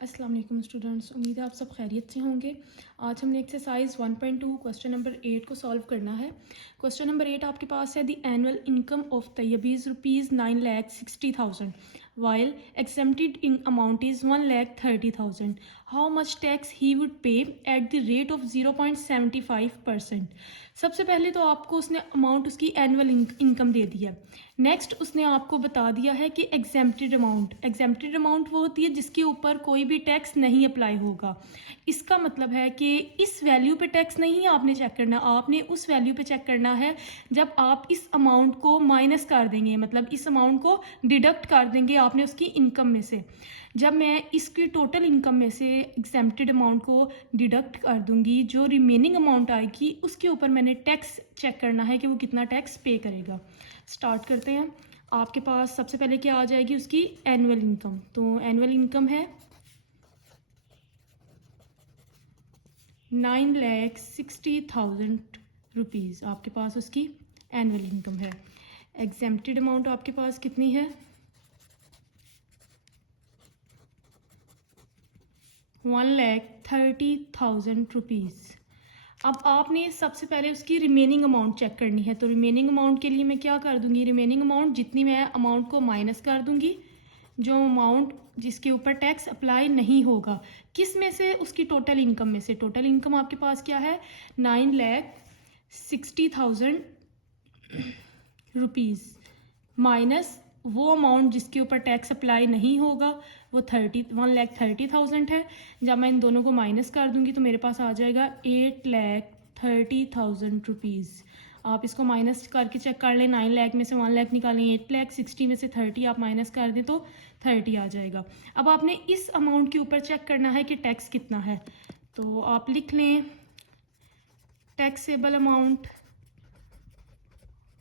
अस्सलाम वालेकुम स्टूडेंट्स, उम्मीद है आप सब खैरियत से होंगे। आज हमने एक्सरसाइज 1.2 क्वेश्चन नंबर 8 को सॉल्व करना है। क्वेश्चन नंबर 8 आपके पास है the annual income of Tayyab is ₹9,60,000 while exempted in amount is 1,30,000. How much tax he would pay at the rate of 0.75%. सबसे पहले तो आपको उसने अमाउंट उसकी एनुअल इनकम दे दिया। नेक्स्ट उसने आपको बता दिया है कि एग्जेम्प्टेड अमाउंट वो होती है जिसके ऊपर कोई भी टैक्स नहीं अप्लाई होगा। इसका मतलब है कि इस वैल्यू पे टैक्स नहीं आपने चेक करना, आपने उस वैल्यू पे चेक करना है जब आप इस अमाउंट को माइनस कर देंगे, मतलब इस अमाउंट को डिडक्ट कर देंगे आपने उसकी इनकम में से। जब मैं इसकी टोटल इनकम में से एग्जेम्प्टेड अमाउंट को डिडक्ट कर दूंगी, जो रिमेनिंग अमाउंट आएगी उसके ऊपर मैंने टैक्स चेक करना है कि वो कितना टैक्स पे करेगा। स्टार्ट करते हैं। आपके पास सबसे पहले क्या आ जाएगी, उसकी एनुअल इनकम। तो एनुअल इनकम है 9,60,000 रुपीज़, आपके पास उसकी एनुअल इनकम है। एग्जेम्प्टेड अमाउंट आपके पास कितनी है, 1,30,000 रुपीज़। अब आपने सबसे पहले उसकी रिमेनिंग अमाउंट चेक करनी है। तो रिमेनिंग अमाउंट के लिए मैं क्या कर दूंगी, रिमेनिंग अमाउंट जितनी मैं अमाउंट को माइनस कर दूंगी, जो अमाउंट जिसके ऊपर टैक्स अप्लाई नहीं होगा, किस में से, उसकी टोटल इनकम में से। टोटल इनकम आपके पास क्या है, 9,60,000 रुपीज़ माइनस वो अमाउंट जिसके ऊपर टैक्स अप्लाई नहीं होगा, वो 1,30,000 है। जब मैं इन दोनों को माइनस कर दूंगी तो मेरे पास आ जाएगा 8,30,000 रुपीज़। आप इसको माइनस करके चेक कर लें, 9 लाख में से 1 लाख निकालें, 8,60,000 में से 30 आप माइनस कर दें तो 30 आ जाएगा। अब आपने इस अमाउंट के ऊपर चेक करना है कि टैक्स कितना है। तो आप लिख लें टैक्सेबल अमाउंट।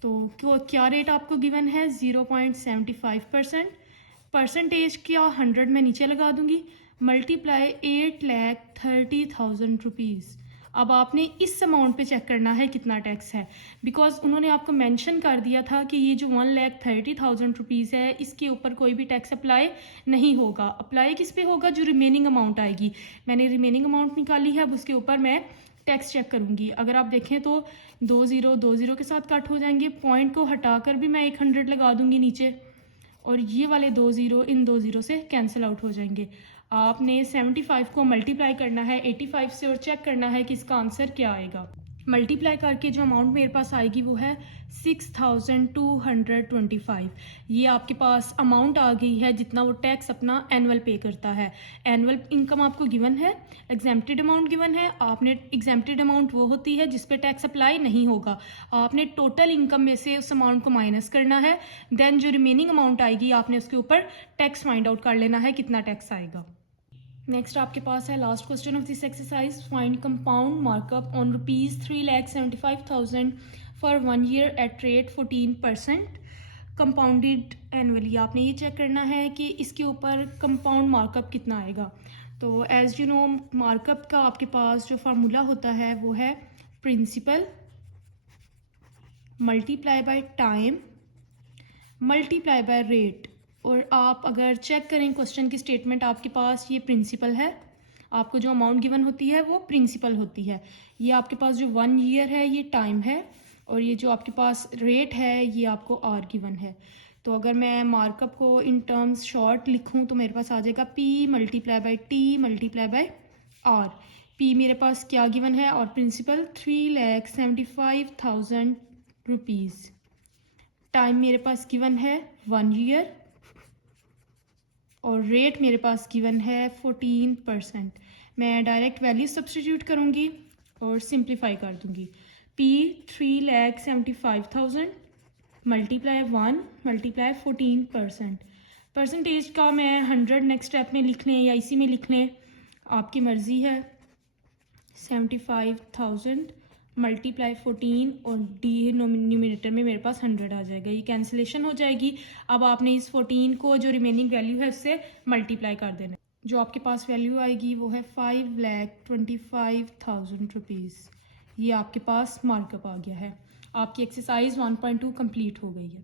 तो क्या रेट आपको गिवन है, 0.75%। परसेंटेज क्या 100 में नीचे लगा दूंगी, मल्टीप्लाई 8,30,000 रुपीज़। अब आपने इस अमाउंट पे चेक करना है कितना टैक्स है, बिकॉज उन्होंने आपको मेंशन कर दिया था कि ये जो 1,30,000 रुपीज़ है इसके ऊपर कोई भी टैक्स अप्लाई नहीं होगा। अप्लाई किस पे होगा, जो रिमेनिंग अमाउंट आएगी। मैंने रिमेनिंग अमाउंट निकाली है, अब उसके ऊपर मैं टैक्स चेक करूंगी। अगर आप देखें तो 2 0 के साथ कट हो जाएंगे, पॉइंट को हटाकर भी मैं 100 लगा दूंगी नीचे, और ये वाले 2 0 इन 2 0 से कैंसिल आउट हो जाएंगे। आपने 75 को मल्टीप्लाई करना है 85 से और चेक करना है कि इसका आंसर क्या आएगा। मल्टीप्लाई करके जो अमाउंट मेरे पास आएगी वो है 6,225। ये आपके पास अमाउंट आ गई है जितना वो टैक्स अपना एनुअल पे करता है। एनुअल इनकम आपको गिवन है, एग्जेम्प्टेड अमाउंट गिवन है। आपने एग्जेम्प्टेड अमाउंट वो होती है जिस पे टैक्स अप्लाई नहीं होगा, आपने टोटल इनकम में से उस अमाउंट को माइनस करना है। देन जो रिमेनिंग अमाउंट आएगी आपने उसके ऊपर टैक्स फाइंड आउट कर लेना है कितना टैक्स आएगा। नेक्स्ट आपके पास है last question of this exercise, find compound markup on ₹3,75,000 for 1 year at rate 14% compounded annually. आपने ये चेक करना है कि इसके ऊपर कंपाउंड मार्कअप कितना आएगा। तो एज यू नो, मार्कअप का आपके पास जो फार्मूला होता है वो है principal multiply by time multiply by rate. और आप अगर चेक करें क्वेश्चन की स्टेटमेंट, आपके पास ये प्रिंसिपल है, आपको जो अमाउंट गिवन होती है वो प्रिंसिपल होती है। ये आपके पास जो 1 ईयर है ये टाइम है, और ये जो आपके पास रेट है ये आपको आर गिवन है। तो अगर मैं मार्कअप को इन टर्म्स शॉर्ट लिखूं तो मेरे पास आ जाएगा P multiply by T multiply by R. P मेरे पास क्या गिवन है और प्रिंसिपल 3,75,000 रुपीज़। टाइम मेरे पास गिवन है 1 ईयर, और रेट मेरे पास गिवन है 14%। मैं डायरेक्ट वैल्यू सब्सटीट्यूट करूँगी और सिंप्लीफाई कर दूँगी। P 3,75,000 multiply 1 multiply 14%। परसेंटेज का मैं 100 नेक्स्ट स्टेप में लिख लें या इसी में लिख लें, आपकी मर्ज़ी है। 75,000 मल्टीप्लाई 14 और डी न्यूमिनेटर में मेरे पास 100 आ जाएगा, ये कैंसिलेशन हो जाएगी। अब आपने इस 14 को जो रिमेनिंग वैल्यू है उससे मल्टीप्लाई कर देना। जो आपके पास वैल्यू आएगी वो है 5,25,000 रुपीज़। ये आपके पास मार्कअप आ गया है। आपकी एक्सरसाइज 1.2 कंप्लीट हो गई है।